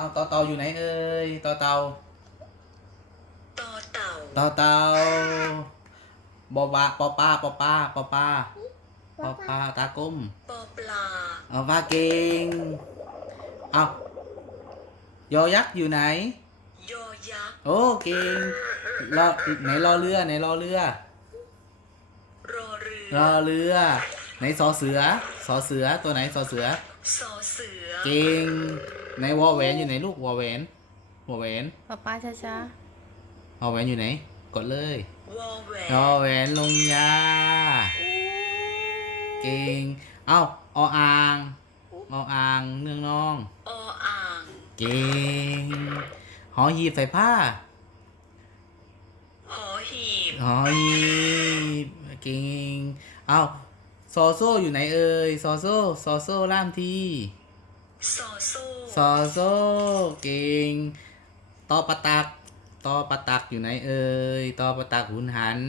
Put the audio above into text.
เอาต่อเต่าอยู่ไหนเอ่ยต่อเต่าต่อเต่าต่อเต่าบอบาปอปลาปอปลาปอปลาปอปลาตากลมปอปลาเอาว่าเก่งเอายอยักษ์อยู่ไหนยอยักษ์โอ้เก่งรอไหนรอเรือไหนรอเรือรอเรือรอเรือไหนสอเสือสอเสือตัวไหนสอเสือสอเสือเก่ง ในวอแหวนอยู่ไหนลูกวอแหวนวอแหวนป๊าป๊าช้าวอแหวนอยู่ไหน กดเลยวอแหววอนแหวนลงยาเก่งเอ้าออ่างออ่างเนืองนองออ่างเก่งหอหีบใส่ผ้าหอหีบหอหีบเก่งเอ้าซอโซ่อยู่ไหนเอ่ยซอโซ่ซอโซ่ล่ามที สอโซ่ซอโซ่เก่งตอปะตักตอปะตักอยู่ไหนเอ่ยตอปะตักหุนหัน